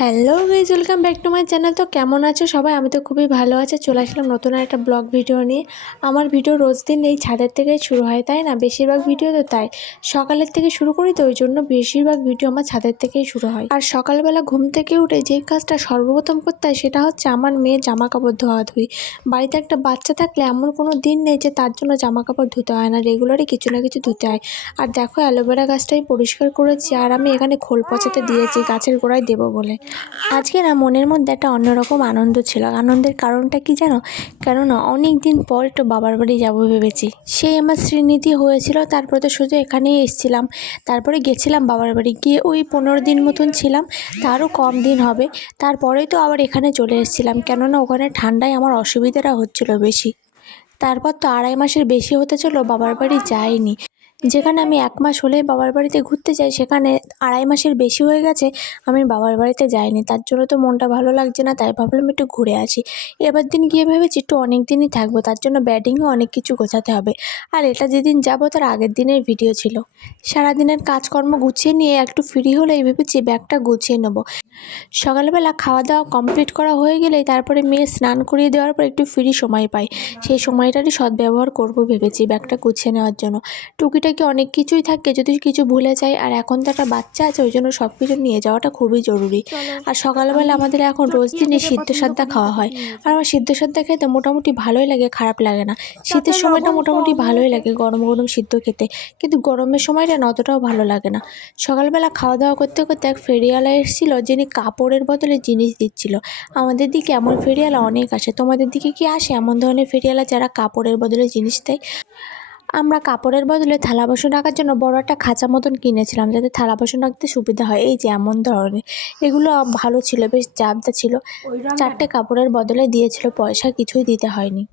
Hello guys, welcome back to my channel. তো কেমন আছো সবাই? আমি তো খুবই ভালো আছি। চলে আসলাম নতুন একটা ব্লগ ভিডিও নিয়ে। আমার ভিডিও রোজ দিন এই ছাদের থেকেই শুরু হয়, তাই না? বেশিরভাগ ভিডিও তো তাই সকালের থেকে শুরু করি, তো ওই জন্য বেশিরভাগ ভিডিও আমার ছাদের থেকেই শুরু হয়। আর সকালবেলা ঘুম থেকে উঠে যেই কাজটা সর্বপ্রথম করতে হয় সেটা হচ্ছে আমার মেয়ের জামা কাপড় ধোয়াধুয়ি। বাড়িতে একটা বাচ্চা থাকলে এমন কোনো দিন নেই যে তার জন্য জামা কাপড় ধুতে হয় না, রেগুলারই কিছু না কিছু ধুতে হয়। আর দেখো, অ্যালোভেরা গাছটাই পরিষ্কার করেছি, আর আমি এখানে খোল পচাতে দিয়েছি গাছের গোড়ায় দেবো বলে। আজকে না মনের মধ্যে একটা অন্যরকম আনন্দ ছিল। আনন্দের কারণটা কি জানো? কেননা অনেক দিন পর একটু বাবার বাড়ি যাবো ভেবেছি। সেই আমার শ্রীনিধি হয়েছিল, তারপরে তো শুধু এখানেই এসেছিলাম। তারপরে গেছিলাম বাবার বাড়ি, গিয়ে ওই 15 দিন মতন ছিলাম, তারও কম দিন হবে। তারপরেই তো আবার এখানে চলে এসেছিলাম, কেননা ওখানে ঠান্ডায় আমার অসুবিধাটা হচ্ছিল বেশি। তারপর তো 2.5 মাসের বেশি হতে চলো বাবার বাড়ি যাইনি। যেখানে আমি 1 মাস হলেই বাবার বাড়িতে ঘুরতে যাই, সেখানে 2.5 মাসের বেশি হয়ে গেছে আমি বাবার বাড়িতে যাইনি। তার জন্য তো মনটা ভালো লাগছে না, তাই ভাবলাম একটু ঘুরে আসি। এবার দিন গিয়ে ভেবেছি একটু অনেক দিনই থাকবো, তার জন্য ব্যাডিংও অনেক কিছু গোছাতে হবে। আর এটা যেদিন যাবো তার আগের দিনের ভিডিও ছিল। সারাদিনের কাজকর্ম গুছিয়ে নিয়ে একটু ফ্রি হলেই ভেবেছি ব্যাগটা গুছিয়ে নেবো। সকালবেলা খাওয়া দাওয়া কমপ্লিট করা হয়ে গেলেই তারপরে মেয়ে স্নান করিয়ে দেওয়ার পর একটু ফ্রি সময় পাই, সেই সময়টারই সদ্ব্যবহার করবো ভেবেছি ব্যাগটা গুছিয়ে নেওয়ার জন্য। টুকিটাকি অনেক কিছুই থাকে, যদি কিছু ভুলে যাই, আর এখন তো একটা বাচ্চা আছে, ওই জন্য সব কিছু নিয়ে যাওয়াটা খুবই জরুরি। আর সকালবেলা আমাদের এখন রোজ দিনই সিদ্ধ সাদ্দা খাওয়া হয়, আর আমার সিদ্ধ সাদ্দা খেতে মোটামুটি ভালোই লাগে, খারাপ লাগে না। শীতের সময়টা মোটামুটি ভালোই লাগে গরম গরম সিদ্ধ খেতে, কিন্তু গরমের সময়টা না অতটাও ভালো লাগে না। সকালবেলা খাওয়া দাওয়া করতে করতে এক ফেরিওয়ালা এসেছিল, যিনি কাপড়ের বদলে জিনিস দিচ্ছিল। আমাদের দিকে এমন ফেরিওয়ালা অনেক আসে। তোমাদের দিকে কি আসে এমন ধরনের ফেরিওয়ালা যারা কাপড়ের বদলে জিনিস দেয়? আমরা কাপড়ের বদলে থালা বাসন রাখার জন্য বড় একটা খাঁচা মতন কিনেছিলাম, যাতে থালা বাসন রাখতে সুবিধা হয়। এই যে এমন ধরনের, এগুলো ভালো ছিল, বেশ জাবদা ছিল। 4টে কাপড়ের বদলে দিয়েছিল, পয়সা কিছুই দিতে হয়নি।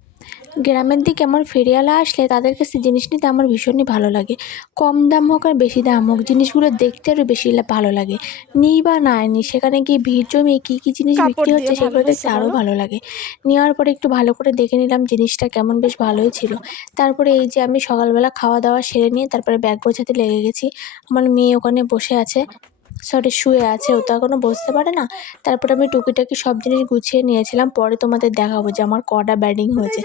গ্রামের দিকে আমার ফেরিওয়ালা আসলে তাদের কাছে জিনিস নিতে আমার ভীষণই ভালো লাগে। কম দাম হোক আর বেশি দাম হোক, জিনিসগুলো দেখতে আরও বেশি ভালো লাগে। নিই বা না নিই, সেখানে গিয়ে ভিড় জমিয়ে কী কী জিনিস বিক্রি হচ্ছে সেগুলো দেখতে আরও ভালো লাগে। নেওয়ার পরে একটু ভালো করে দেখে নিলাম জিনিসটা কেমন, বেশ ভালোই ছিল। তারপরে এই যে আমি সকালবেলা খাওয়া দাওয়া সেরে নিয়ে তারপরে ব্যাগ গোছাতে লেগে গেছি। আমার মেয়ে ওখানে বসে আছে, শুয়ে আছে, ও তো এখনও বসতে পারে না। তারপরে আমি টুকিটাকি সব জিনিস গুছিয়ে নিয়েছিলাম, পরে তোমাদের দেখাবো যে আমার কটা ব্যাডিং হয়েছে।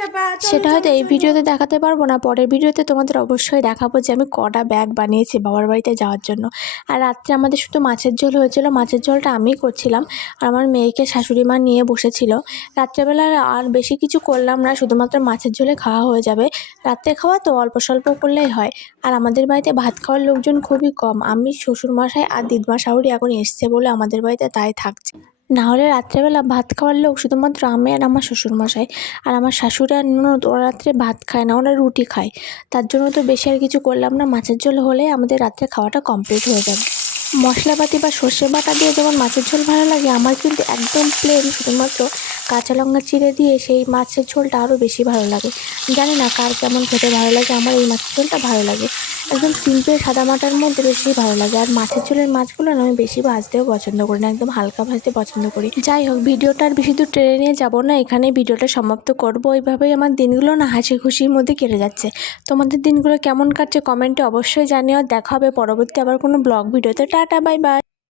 সেটা হয়তো এই ভিডিওতে দেখাতে পারবো না, পরের ভিডিওতে তোমাদের অবশ্যই দেখাবো যে আমি কটা ব্যাগ বানিয়েছি বাবার বাড়িতে যাওয়ার জন্য। আর রাত্রে আমাদের শুধু মাছের ঝোল হয়েছিল, মাছের ঝোলটা আমিই করছিলাম, আর আমার মেয়েকে শাশুড়ি মা নিয়ে বসেছিল। রাত্রেবেলা আর বেশি কিছু করলাম না, শুধুমাত্র মাছের ঝোলে খাওয়া হয়ে যাবে। রাত্রে খাওয়া তো অল্প স্বল্প করলেই হয়। আর আমাদের বাড়িতে ভাত খাওয়ার লোকজন খুবই কম, আমি শ্বশুরমশাই আর দিদিমা শাশুড়ি এখন এসছে বলে আমাদের বাড়িতে তাই থাকছে। না হলে রাত্রেবেলা ভাত খাওয়ার লোক শুধুমাত্র আমি আর আমার শ্বশুরমশাই। আর আমার শাশুড়ি আর ননদ ওরা রাত্রে ভাত খায় না, ওরা রুটি খায়। তার জন্য তো বেশি আর কিছু করলাম না, মাছের ঝোল হলে আমাদের রাত্রে খাওয়াটা কমপ্লিট হয়ে যাবে। মশলাপাতি বা সর্ষে বাটা দিয়ে যেমন মাছের ঝোল ভালো লাগে, আমার কিন্তু একদম প্লেন শুধুমাত্র কাঁচা লঙ্কা চিড়ে দিয়ে সেই মাছের ঝোলটা আরও বেশি ভালো লাগে। জানি না কার কেমন খেতে ভালো লাগে, আমার এই মাছের ঝোলটা ভালো লাগে। একদম সিম্পল সাদামাটার মধ্যে বেশি ভালো লাগে। আর মাছের ঝোলের মাছগুলো না আমি বেশি ভাজতেও পছন্দ করি না, একদম হালকা ভাজতে পছন্দ করি। যাই হোক, ভিডিওটা আর বেশি দূর টেনে নিয়ে যাবো না, এখানেই ভিডিওটা সমাপ্ত করবো। এইভাবেই আমার দিনগুলো না হাসি খুশির মধ্যে কেটে যাচ্ছে। তোমাদের দিনগুলো কেমন কাটছে কমেন্টে অবশ্যই জানিও। দেখা হবে পরবর্তী আবার কোনো ব্লগ ভিডিওতে। Tata, bye bye.